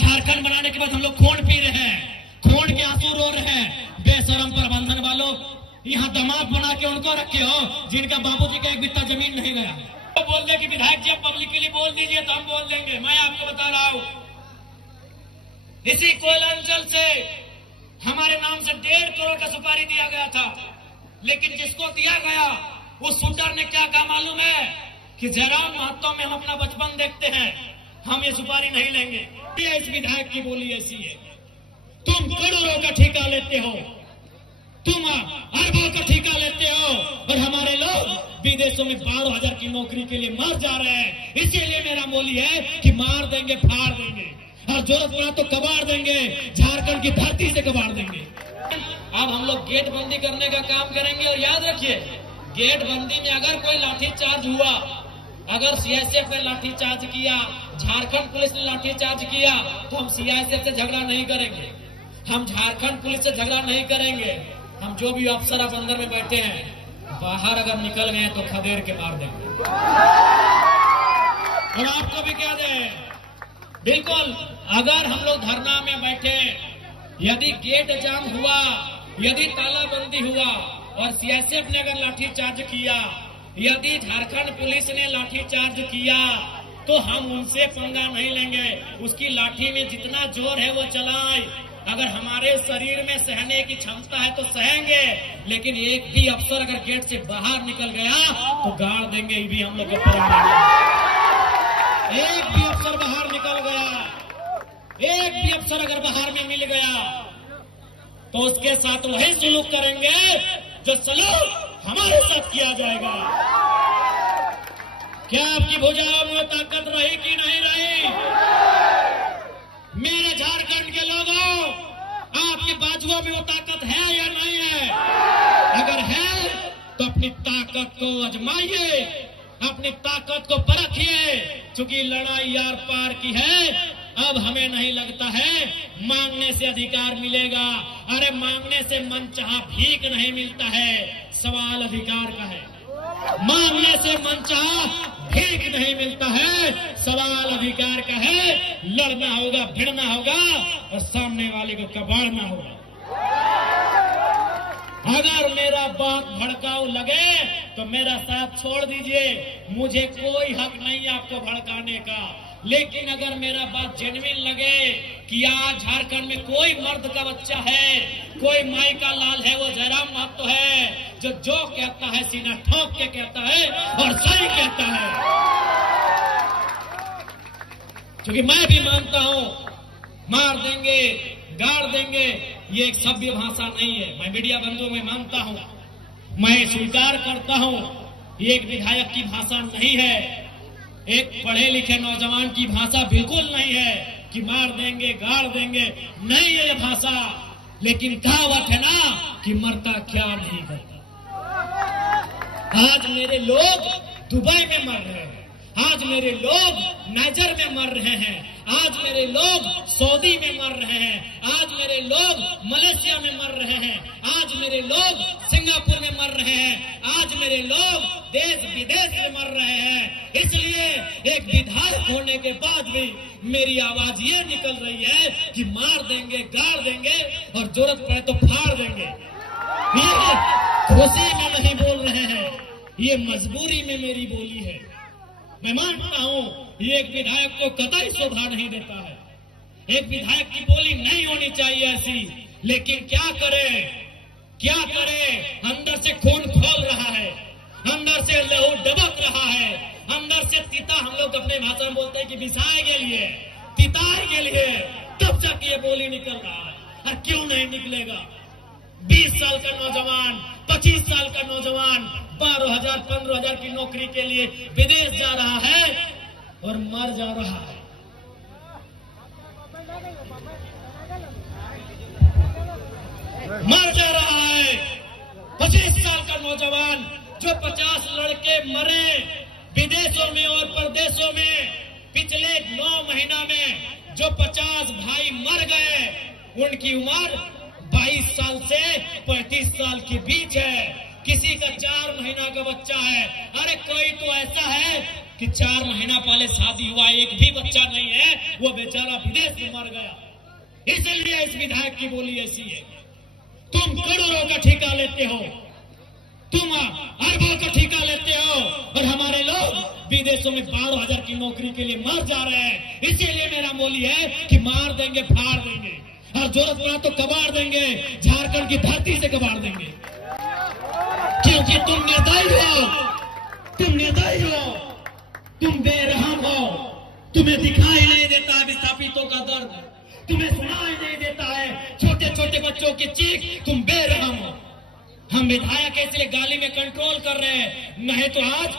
झारखंड बनाने के बाद हम लोग खून पी रहे हैं, खून के आंसू रो रहे हैं। बेशरम प्रबंधन वालों, यहाँ दामाद बना के उनको रखे हो जिनका बाबूजी का एक बित्ता जमीन नहीं गया। तो बोल दे कि विधायक जी पब्लिकली बोल दीजिए तो हम बोल देंगे। मैं आपको बता रहा हूं, इसी कोयलांचल से हमारे नाम से 1.5 करोड़ का सुपारी दिया गया था, लेकिन जिसको दिया गया उस शूटर ने क्या कहा मालूम है कि जयराम महतो में हम अपना बचपन देखते हैं, हम ये सुपारी नहीं लेंगे। इस विधायक की बोली ऐसी है, तुम करोड़ों का ठेका लेते हो, तुम अरबों का ठेका लेते हो और हमारे लोग विदेशों में 12,000 की नौकरी के लिए मर जा रहे हैं। इसीलिए मेरा बोली है कि मार देंगे, फाड़ देंगे और जरूरत पड़ा तो कबाड़ देंगे, झारखंड की धरती से कबाड़ देंगे। अब हम लोग गेट बंदी करने का काम करेंगे और याद रखिए, गेट बंदी में अगर कोई लाठीचार्ज हुआ, अगर सीआईएसएफ ने लाठीचार्ज किया, झारखंड पुलिस ने लाठीचार्ज किया, तो हम सीआईएसएफ से झगड़ा नहीं करेंगे, हम झारखंड पुलिस से झगड़ा नहीं करेंगे। हम जो भी अफसर अब अंदर में बैठे हैं, बाहर अगर निकल गए तो खदेड़ के मार देंगे। और आपको भी कह दें, बिल्कुल अगर हम लोग धरना में बैठे, यदि गेट जाम हुआ, यदि तालाबंदी हुआ और सीआईएसएफ ने अगर लाठीचार्ज किया, यदि झारखंड पुलिस ने लाठीचार्ज किया, तो हम उनसे पंगा नहीं लेंगे। उसकी लाठी में जितना जोर है वो चलाए, अगर हमारे शरीर में सहने की क्षमता है तो सहेंगे, लेकिन एक भी अफसर अगर गेट से बाहर निकल गया तो गाड़ देंगे। ये भी हम लोग एक भी अफसर बाहर निकल गया, एक भी अफसर अगर बाहर में मिल गया तो उसके साथ वही सलूक करेंगे जो सलूक हमारे साथ किया जाएगा। क्या आपकी भुजाओं में ताकत रही कि नहीं रही? मेरे झारखंड के लोगों, आपके बाजुओं में वो ताकत है या नहीं है? अगर है तो अपनी ताकत को आजमाइए, अपनी ताकत को परखिए, क्योंकि लड़ाई यार पार की है। अब हमें नहीं लगता है मांगने से अधिकार मिलेगा। अरे मांगने से मनचाहा भीख नहीं मिलता है, सवाल अधिकार का है। मांगने से मनचाहा भीख नहीं मिलता है, सवाल अधिकार का है। लड़ना होगा, भिड़ना होगा और सामने वाले को कबाड़ना होगा। अगर मेरा बात भड़काऊ लगे तो मेरा साथ छोड़ दीजिए, मुझे कोई हक नहीं आपको भड़काने का। लेकिन अगर मेरा बात जेन्युइन लगे कि आज झारखंड में कोई मर्द का बच्चा है, कोई माई का लाल है, वो जयराम महतो है, जो कहता है सीना ठोक के कहता है और सही कहता है। क्योंकि मैं भी मानता हूं, मार देंगे, गाड़ देंगे, ये एक सभ्य भाषा नहीं है। मैं मीडिया बंधुओं में मानता हूं, मैं स्वीकार करता हूं, ये एक विधायक की भाषा नहीं है, एक पढ़े लिखे नौजवान की भाषा बिल्कुल नहीं है कि मार देंगे, गाड़ देंगे, नहीं है ये भाषा। लेकिन कहावत है ना कि मरता क्या नहीं करता। आज मेरे लोग दुबई में मर रहे हैं, आज मेरे लोग नाइजर में मर रहे हैं, आज मेरे लोग सऊदी में मर रहे हैं, आज मेरे लोग मलेशिया में मर रहे हैं, आज मेरे लोग सिंगापुर में मर रहे हैं, आज मेरे लोग देश विदेश में मर रहे हैं। इसलिए एक विधायक होने के बाद भी मेरी आवाज ये निकल रही है कि मार देंगे, गाड़ देंगे और जरूरत पड़े तो फाड़ देंगे। ये खुशी में नहीं बोल रहे हैं, ये मजबूरी में मेरी बोली है। मैं मानता हूं ये एक विधायक को कतई शोभा नहीं देता है, एक विधायक की बोली नहीं होनी चाहिए ऐसी। लेकिन क्या करे, क्या करे, अंदर से खून खोल रहा है, अंदर से लहू डबक रहा है, अंदर से पिता, हम लोग अपने भाषा में बोलते हैं कि बिसाए के लिए, पिताए के लिए, तब तक ये बोली निकल रहा है। और क्यों नहीं निकलेगा? 20 साल का नौजवान, 25 साल का नौजवान 12,000 15,000 की नौकरी के लिए विदेश जा रहा है और मर जा रहा है। मर जा रहा है। 25 साल का नौजवान, जो 50 लड़के मरे विदेशों में और प्रदेशों में, पिछले 9 महीना में जो 50 भाई मर गए, उनकी उम्र 22 साल से 35 साल के बीच है। किसी का 4 महीना का बच्चा है। अरे कोई तो ऐसा है कि 4 महीना पहले शादी हुआ, एक भी बच्चा नहीं है, वो बेचारा विदेश में मर गया। इसलिए इस विधायक की बोली ऐसी है। तुम करोड़ों का ठेका लेते हो, तुम अरबों का ठेका लेते हो, और हमारे लोग विदेशों में 12,000 की नौकरी के लिए मर जा रहे हैं। इसीलिए मेरा बोली है कि मार देंगे, फाड़ देंगे, और जरूरत पड़ा तो कबाड़ देंगे, झारखंड की धरती से कबाड़ देंगे। क्योंकि तुम निर्दयी हो, तुम निर्दयी हो, तुम बेरहम हो। तुम्हें दिखाई नहीं देता है विस्थापितों का दर्द, तुम्हें सुनाई नहीं देता है छोटे छोटे बच्चों की चीख। तुम बेरहम हो। हम विधायक इसलिए गाली में कंट्रोल कर रहे हैं, नहीं तो आज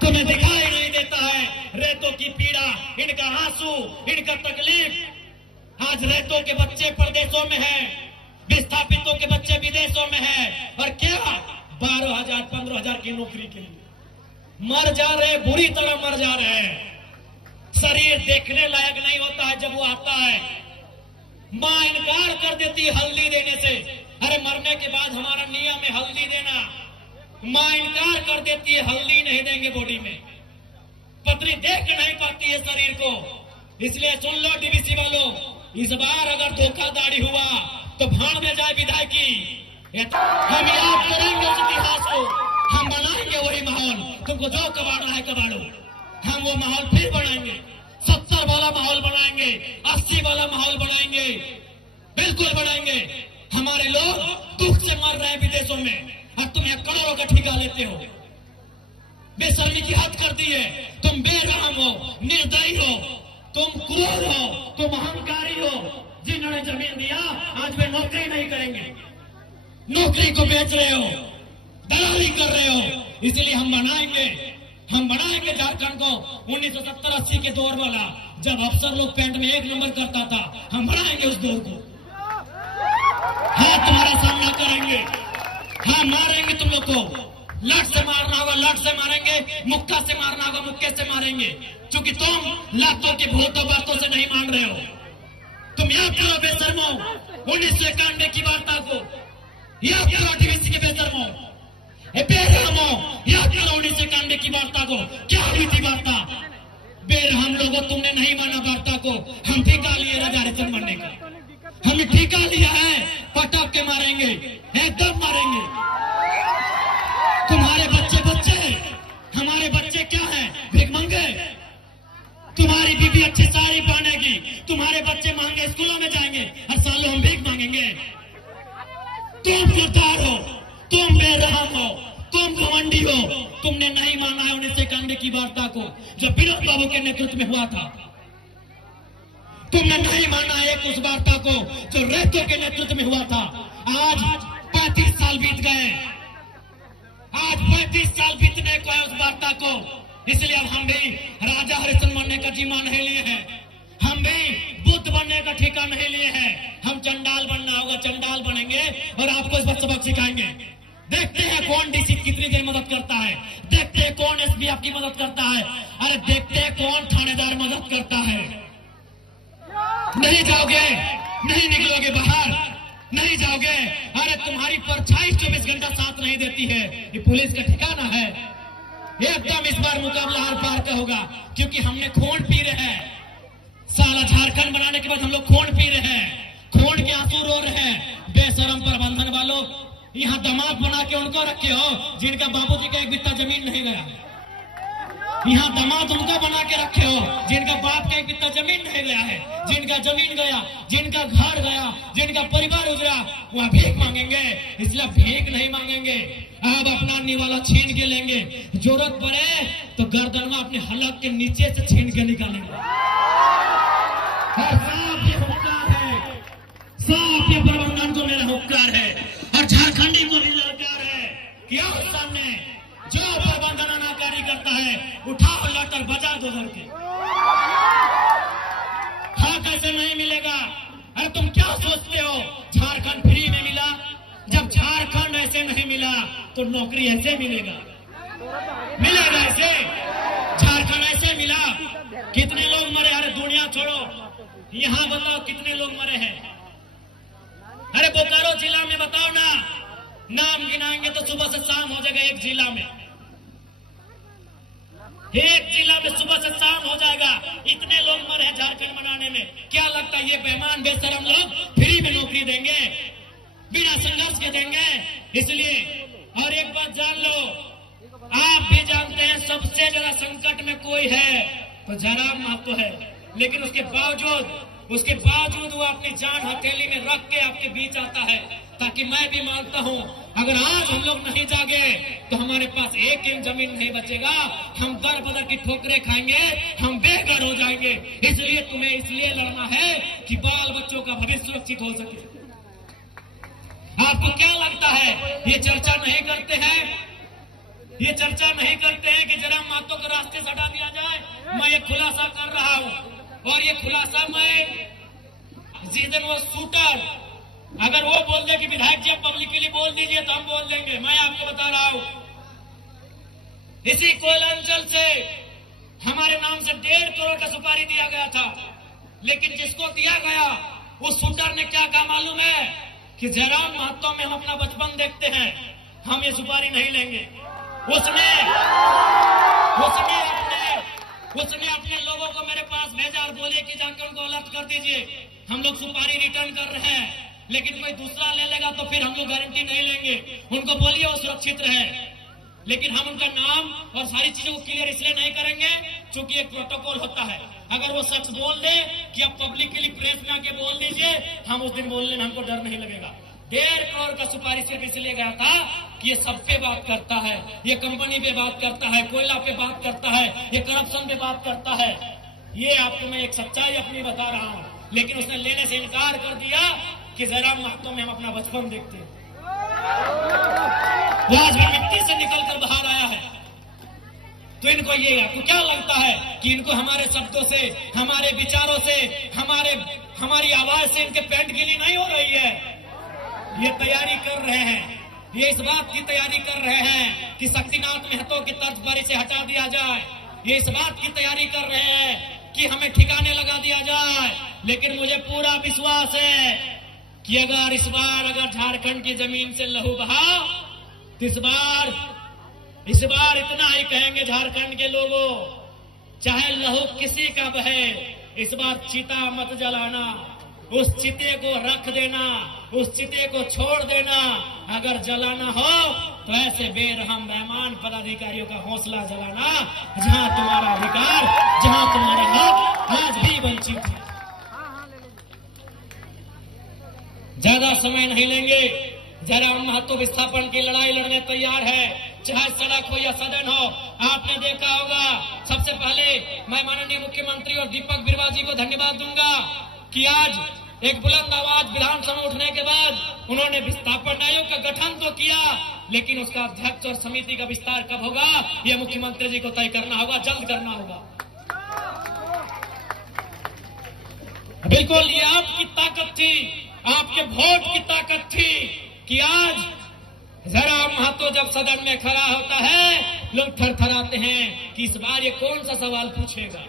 तुम्हें दिखाई नहीं देता है रेतों की पीड़ा, इनका आंसू, इनका तकलीफ। आज रेतों के बच्चे प्रदेशों में हैं, विस्थापितों के बच्चे विदेशों में हैं, और क्या 12,000 15,000 की नौकरी के लिए मर जा रहे, बुरी तरह मर जा रहे हैं। शरीर देखने लायक नहीं होता है जब वो आता है। मां इनकार कर देती है हल्दी देने से। अरे मरने के बाद हमारा नियम है हल्दी देना, मां इनकार कर देती है, हल्दी नहीं देंगे बॉडी में। पत्नी देख नहीं पाती है शरीर को। इसलिए सुन लो डीवीसी वालों, इस बार अगर धोखाधड़ी हुआ तो भाड़ में जाए विधायकी। हम याद करेंगे उस इतिहास को, हम बनाएंगे वही माहौल। तुमको जो कबाड़ना है कबाड़ो, हम वो माहौल फिर बनाएंगे। 70 वाला माहौल बनाएंगे, 80 वाला माहौल बनाएंगे, बिल्कुल बनाएंगे। हमारे लोग दुख से मर रहे हैं विदेशों में, और तुम यहाँ करोड़ों का ठेका लेते हो। बेशर्मी की हद कर दी है। तुम बेरहम हो, निर्दयी हो, तुम क्रूर हो, तुम अहंकारी हो। जिन्होंने जमीन दिया आज वे नौकरी नहीं करेंगे, नौकरी को बेच रहे हो, दलाली कर रहे हो। इसलिए हम बनाएंगे झारखंड को 1970-80 के दौर वाला, जब अफसर लोग पैंट में 1 नंबर करता था। हम बनाएंगे उस दौर को। हाँ, तुम्हारा सामना करेंगे, हाँ मारेंगे तुम लोग को। लट से मारना होगा लट से मारेंगे, मुक्का से मारना होगा मुक्के से मारेंगे। क्योंकि तुम लातों की भूतों बातों से नहीं मान रहे हो। तुम याद करो बेशर्मो 1991 की वार्ता को, याद करो डीवीसी के बेशर्मो, बेरहमो, याद करो 1991 की वार्ता को। क्या हुई थी वार्ता? बेरहम लोगों, तुमने नहीं माना वार्ता को। हम ठेका लिए राजा हरिश्चंद्र मरने का, हमने ठेका लिया है, पटक के मारेंगे, एकदम मारेंगे। तुम्हारे बच्चे हमारे बच्चे क्या है? भिखमंगे। तुम्हारी बीबी अच्छी साड़ी पहनेगी, तुम्हारे बच्चे महंगे स्कूलों में जाएंगे, हर साल हम भीख मांगेंगे। तुम गद्दार हो, तुम बेरहम हो, तुम घमंडी हो। तुमने नहीं माना है 1991 की वार्ता को, जो विनोद बाबू के नेतृत्व में हुआ था। तुमने नहीं माना है उस वार्ता को जो रेतों के नेतृत्व में हुआ था। आज 35 साल बीत गए, आज 35 साल बीतने को है उस वार्ता को। इसलिए अब हम भी राजा हरिश्चंद्र बनने का जिम्मा नहीं लिए हैं, हम भी बुद्ध बनने का ठेका नहीं लिए हैं। हम चंडाल बनना होगा, चंडाल बनेंगे और आपको इस वक्त सबक सिखाएंगे। देखते हैं कौन डीसी कितनी देर मदद करता है, देखते हैं कौन एसपी आपकी मदद करता है, अरे देखते हैं कौन थानेदार मदद करता है। नहीं जाओगे, नहीं निकलोगे बाहर, नहीं जाओगे। अरे तुम्हारी परछाई 24 घंटा साथ नहीं देती है। ये पुलिस का ठिकाना है? एकदम इस बार मुकाबला आर पार का होगा, क्योंकि हमने खून पी रहे हैं। साला झारखंड बनाने के बाद हम लोग खून पी रहे हैं, खून के आंसू रो रहे हैं। बेशरम प्रबंधन वालों, यहाँ दामाद बना के उनको रखे हो जिनका बाबूजी का 1 बित्ता जमीन नहीं गया। यहाँ दामाद उनको बना के रखे हो जिनका बाप का 1 बित्ता जमीन नहीं गया है, जिनका जमीन गया, जिनका घर गया, जिनका परिवार उजड़ा, वह भीख मांगेंगे। इसलिए भीख नहीं मांगेंगे, अब अपना निवाला छीन के लेंगे। जरूरत पड़े तो गर्दन में अपने हलक के नीचे से छीन के निकालेंगे। और साफ ये हुक्कार है, साफ ये प्रबंधन को मेरा हुक्कार है, और झारखंडी को भी ललकार है कि आप सामने जो प्रबंधन अनाकारी करता है उठाओ लटर बजा दो घर के। हाँ, कैसे नहीं मिलेगा? अरे तुम क्या सोचते हो झारखंड फ्री में मिला? जब झारखंड ऐसे नहीं मिला तो नौकरी ऐसे मिलेगा? मिलेगा ऐसे? झारखंड ऐसे मिला? कितने लोग मरे? अरे दुनिया छोड़ो, यहाँ बताओ कितने लोग मरे हैं। अरे बोकारो जिला में बताओ ना, नाम गिनाएंगे तो सुबह से शाम हो जाएगा एक जिला में। एक जिला में सुबह से शाम हो जाएगा, इतने लोग मरे हैं झारखंड बनाने में। क्या लगता है ये बेईमान बेशरम लोग फ्री में नौकरी देंगे, बिना संघर्ष के देंगे? इसलिए और एक बात जान लो, आप भी जानते हैं सबसे ज्यादा संकट में कोई है तो जयराम महतो है, लेकिन उसके बावजूद वो अपनी जान हथेली में रख के आपके बीच आता है, ताकि मैं भी मानता हूं अगर आज हम लोग नहीं जागे तो हमारे पास एक इंच जमीन नहीं बचेगा, हम दर बदर की ठोकरें खाएंगे, हम बेघर हो जाएंगे। इसलिए तुम्हें इसलिए लड़ना है कि बाल बच्चों का भविष्य सुरक्षित हो सके। आपको क्या लगता है ये चर्चा नहीं करते हैं? ये चर्चा नहीं करते हैं कि जयराम महतो को रास्ते से हटा दिया जाए? मैं ये खुलासा कर रहा हूं, और ये खुलासा मैं जिस दिन वो शूटर अगर वो बोल दे कि विधायक जी आप पब्लिकली बोल दीजिए तो हम बोल देंगे। मैं आपको बता रहा हूं, इसी कोयलांचल से हमारे नाम से 1.5 करोड़ का सुपारी दिया गया था, लेकिन जिसको दिया गया उस शूटर ने क्या कहा मालूम है? कि जयराम महतो में हम अपना बचपन देखते हैं, हम ये सुपारी नहीं लेंगे। उसने अपने लोगों को मेरे पास भेजा और बोले कि जाकर उनको अलर्ट कर दीजिए, हम लोग सुपारी रिटर्न कर रहे हैं, लेकिन कोई दूसरा ले लेगा तो फिर हम लोग गारंटी नहीं लेंगे, उनको बोलिए वो सुरक्षित रहे। लेकिन हम उनका नाम और सारी चीजों को क्लियर इसलिए नहीं करेंगे क्योंकि एक प्रोटोकॉल होता है। अगर वो शख्स बोल दे कि आप पब्लिकली प्रेस में आके बोल दीजिए, हम उस दिन बोलने में हमको डर नहीं लगेगा। 1.5 करोड़ का सुपारी सिर्फ इसलिए गया था कि ये सब पे बात करता है, ये कंपनी पे बात करता है, कोयला पे बात करता है, ये करप्शन पे बात करता है। ये आपको मैं एक सच्चाई अपनी बता रहा हूं, लेकिन उसने लेने से इनकार कर दिया कि जयराम महतो में हम अपना बचपन देखते हैं। वो आज भी मिट्टी से निकलकर बाहर आया है, तो इनको ये आपको क्या लगता है कि इनको हमारे शब्दों से, हमारे विचारों से, हमारी आवाज से इनके पेंट गिली नहीं हो रही है? ये तैयारी कर रहे हैं, ये इस बात की तैयारी कर रहे हैं कि शक्तिनाथ महतो की तर्ज पर इसे हटा दिया जाए, ये इस बात की तैयारी कर रहे हैं कि हमें ठिकाने लगा दिया जाए। लेकिन मुझे पूरा विश्वास है कि अगर इस बार झारखंड की जमीन से लहू बहा तो इस बार इतना ही कहेंगे झारखंड के लोगों, चाहे लहू किसी का बहे, इस बार चिता मत जलाना, उस चिते को रख देना, उस चिते को छोड़ देना। अगर जलाना हो तो ऐसे बेरहम बेईमान पदाधिकारियों का हौसला जलाना जहां तुम्हारा अधिकार, जहां तुम्हारा हक आज भी वंचित है। ज्यादा समय नहीं लेंगे, जयराम महतो विस्थापन की लड़ाई लड़ने तैयार है, चाहे सड़क हो या सदन हो। आपने देखा होगा, सबसे पहले मैं माननीय मुख्यमंत्री और दीपक बिरुवा जी को धन्यवाद दूंगा कि आज एक बुलंद आवाज विधानसभा उठने के बाद उन्होंने विस्थापन आयोग का गठन तो किया, लेकिन उसका अध्यक्ष और समिति का विस्तार कब होगा यह मुख्यमंत्री जी को तय करना होगा, जल्द करना होगा। बिल्कुल ये आपकी ताकत थी, आपके वोट की ताकत थी कि आज जयराम महतो जब सदन में खड़ा होता है, लोग थरथराते हैं कि इस बार ये कौन सा सवाल पूछेगा।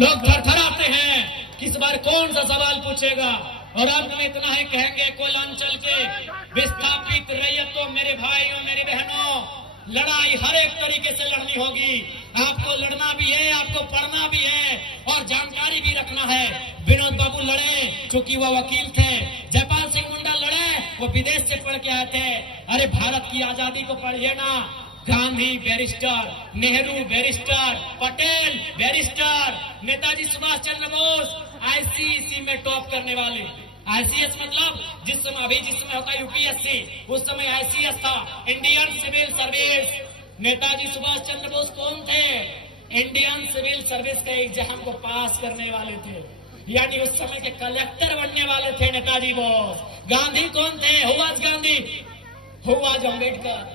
लोग थरथराते हैं कि इस बार कौन सा सवाल पूछेगा। और अब हम इतना ही कहेंगे, कोयलांचल के विस्थापित रैयतों, मेरे भाइयों, मेरी बहनों, लड़ाई हर एक तरीके से लड़नी होगी। आपको लड़ना भी है, आपको पढ़ना भी है और जानकारी भी रखना है। विनोद बाबू लड़े क्योंकि वह वकील थे, जयपाल सिंह मुंडा लड़े, वो विदेश से पढ़ के आए थे। अरे भारत की आजादी को पढ़िए ना, Gandhi barrister, Nehru barrister, Patel barrister, Netaji Subhash Chandra Bose ICSE में टॉप करने वाले। आईसीएस मतलब जिस समय होता है यूपीएससी, उस समय आईसीएस था, Indian civil service. Netaji Subhash Chandra Bose कौन थे? इंडियन सिविल सर्विस का एग्जाम को पास करने वाले थे, यानी उस समय के कलेक्टर बनने वाले थे नेताजी बोस। गांधी कौन थे? Who was Gandhi? Who was Ambedkar?